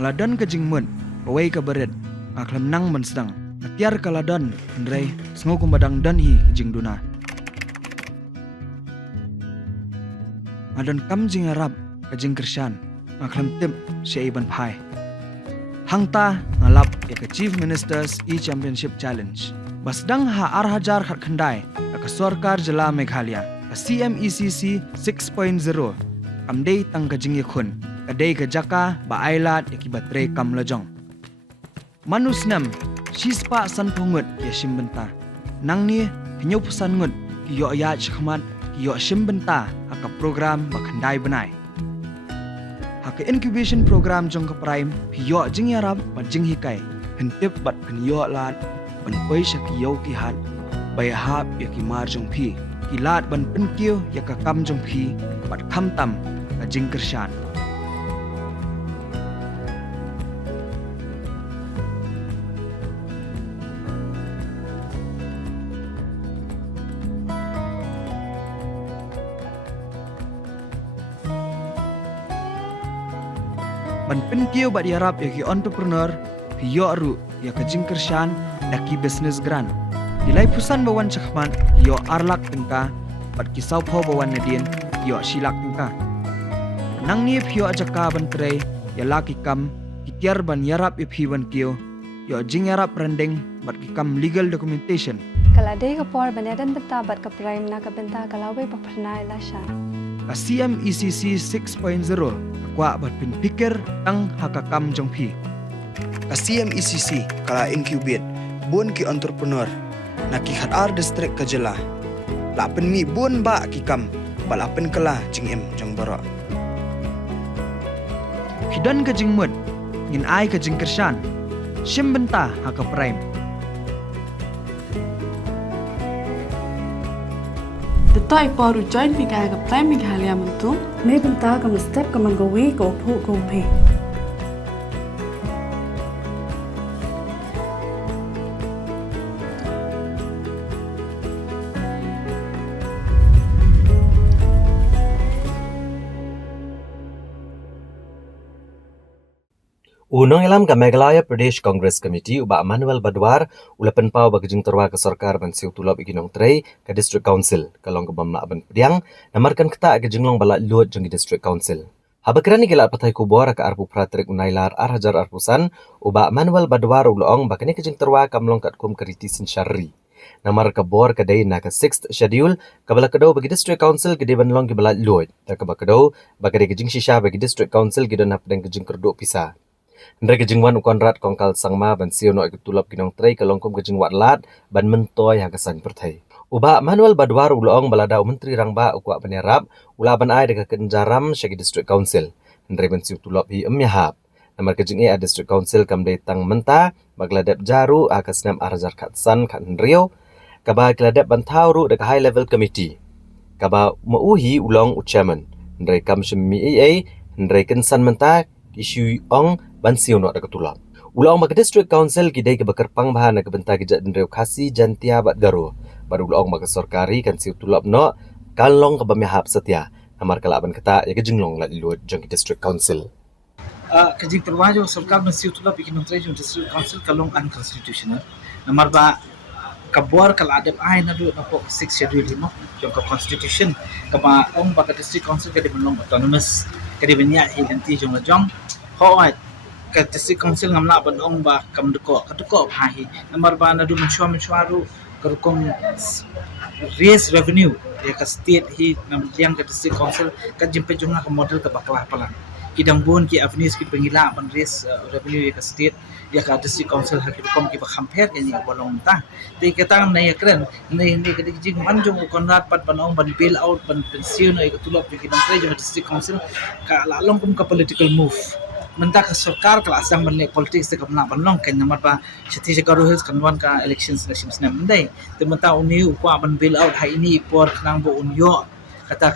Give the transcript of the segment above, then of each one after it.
Aladon ke jingmun, away ke bered, aklam nang sedang. Tiar kaladon, ndrei, sengo kumbadang dan hi jing duna. Adon kam jing Arab, ke jing Krisyan, aklam tip syaiban pai. Hangta ngalap ya ke Chief Minister's E-Championship Challenge. Basdang ha arhajar khat khandai, ke Sarkar Jala Meghalaya, ke CMECC 6.0, kamdei tang ke jing yakun. Kadai ke jaka ba ailat yaki batre kam lojong. Manusnam shispa san pungut ya shimbenta. Nang ni pinyo pusan ngut ki yo ya chkhmat ki yo shimbenta haka program bakhandai benai. Haka incubation program jong ke prime pi yo jing yarab bat jing hikai. Hentip bat pin yo lat ban poi shaki yo ki hat bay hap yaki mar jong pi. Ki lat ban pin kyo yaka kam jong pi bat kham tam ka jing Krisyan. Ban penkio bat yarap yaki entrepreneur hiyo aru ya ke jing Krisyan daki business gran. Dilai pusan bawan chakman hiyo arlak tengka bat kisau pho bawan nadien hiyo silak tengka. Nang ni hiyo ajaka ban trei ya laki kam kitiar ban yarap ban kio yo jing yarap rendeng bat kikam legal documentation. Kalau ada kapor banedan benta bat ke prime na ke benta kalau we papernai lasha. Ka CMECC 6.0 kwa bat pin pikir tang hakakam jong pi. Ka CMECC kala incubate bun ki entrepreneur na ki khatar district ka jela. La pen mi bun ba ki kam bala pen kala jing em jong bara. Hidan ka jing mud ngin ai ka jing Krisyan. Shim benta haka prime. Detai paru join pikai ke prime Meghalaya mentu. Ni benta ka step ka mangawi ko phu ko phe. Unang ilam ka Meghalaya Pradesh Congress Committee uba Manuel Badwar ulapan pau bagajing terwa ke sarkar ban siu tulop iginong trei ke District Council kalong ke bamna ban pediang namarkan keta ke jinglong bala luot jeng District Council. Habakrani gelat patai kubor ka arpu pratrik unailar arhajar arpusan uba Manuel Badwar ulong bakani ke jing terwa kamlong kat kum kritisin syarri. Namar ke bor ke day na ke 6th schedule kabala kedau bagi District Council ke deban long ke bala luot ta ke bakadau bagade ke jing shisha bagi District Council ke donap dan ke jing kerduk pisah. Ndre kejingwan konrat kongkal sangma ban sio no ikutulap kinong trei kalongkom kejingwat lat ban mentoy hagasan pertai. Uba Manuel Badwar ulong balada menteri rangba ukwa penyarap ula ban ai dekat kenjaram syagi District Council. Ndre ban sio tulap hi emyahap. Namar kejing a District Council kam tang menta bagladap jaru akasnam arjar khatsan khat ndrio kaba gladap ban tauru dekat high level committee. Kaba mauhi ulong chairman. Ndre kam shmi ea ndre kensan menta isu ong ban sio no dekat tulap. Ulang bagi District Council kidai ke bekerpang bahan ke bentar kejat dendreu kasi jantia bat garo. Baru ulang bagi sorkari kan sio tulap no kalong ke bamihap setia. Namar kalaban kata ya kejinglong lat luat jang District Council. Kejing terwajib sarkar ban sio tulap ikin nontre jang District Council kalong unconstitutional. Namar ba kabor kal adab ai na du na po 6 schedule limo jang ke constitution kaba ong bagi District Council ke di belong autonomous ke di benya hilanti jang la jang hoat ke District Council ngamla ban ong ba kam deko phahi namar ba na du mensyuaru kerukong raise revenue ya ke state hi nam yang ke District Council ka jimpe junga ke model ke baklah palan kidang bun ki avenues ki pengila ban raise revenue ya ke state ya ke District Council ha ki kom ki ba compare ke ni bolong ta te kata na ya kren ni ke jing manjung konrat pat ban ong ban bail out ban pensiun ai ke tulop ki nang tre District Council ka lalong kum ka political move menta ka sarkar kala asang ban politics te kamna ban long ken namar ba siti se karu hills kanwan ka elections na mendai te menta uni ukwa ban bail out ha ini por nang bo unyo kata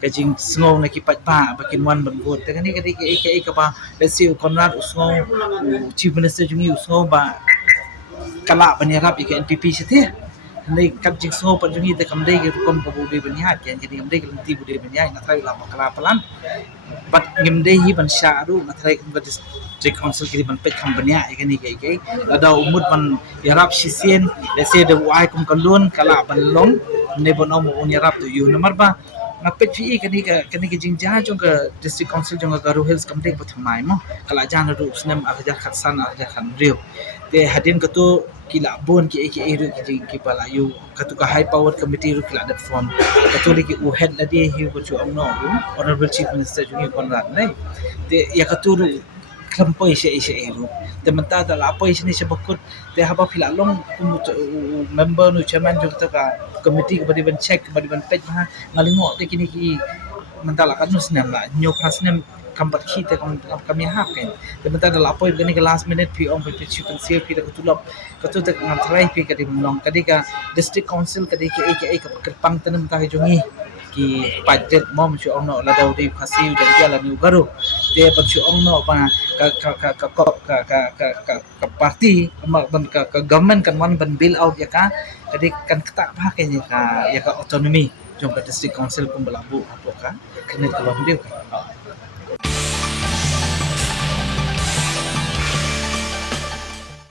kajing sngow na kipat pa bakin wan ban vote te kani ke pa let's see konrad usngow chief minister jungi usngow ba kala banyarap ke NPP siti Ndai kat jing sngow pa jungi te kamdai ke kom ko bude banihat ke jadi kamdai ke lenti bude banihat na trai la bakala palan but ngimdai hi ban syaru na trai district council kiri ban pet kam banya ikani kai ada umut ban yarap shisien lese de wai kum kalun kala ban long ne bon om un yarap tu yu nomor ba ngapet fi kani ke jingja jong ke district council jong ke Garu Hills kamdek pathamai mo kala jan ru snem ajar khatsan ajar khan riu te hadin katu kila bon ki ru ki jing ki pala yu katu ka high power committee ru kila dat form katu li ki u head la dia hi ko chu am no honorable chief minister jungi konrad nai te ya katu ru klampoi se ru te menta da la poi sini se bakut te haba phila long member nu chairman jong ta ka committee ke badi ban check badi ban page ha ngalingo te kini ki menta la kan snem la nyo pasnem kambat kita kami hakin sebentar dalam apa ini ke last minute pi om pi chu kan sil pi ka tulop ka tu tak ngam try pi ka dimlong kadi ka district council kadi ke ka kerpang tanam ta jungi ki budget mom chu om no la daw di phasi dan dia la ni garu te pa chu om no pa ka party ban ka government kan man ban bill out ya ka kadi kan ketak pa ka ya ka autonomy jong ka district council kum belabu apa ka kena kalau dia ka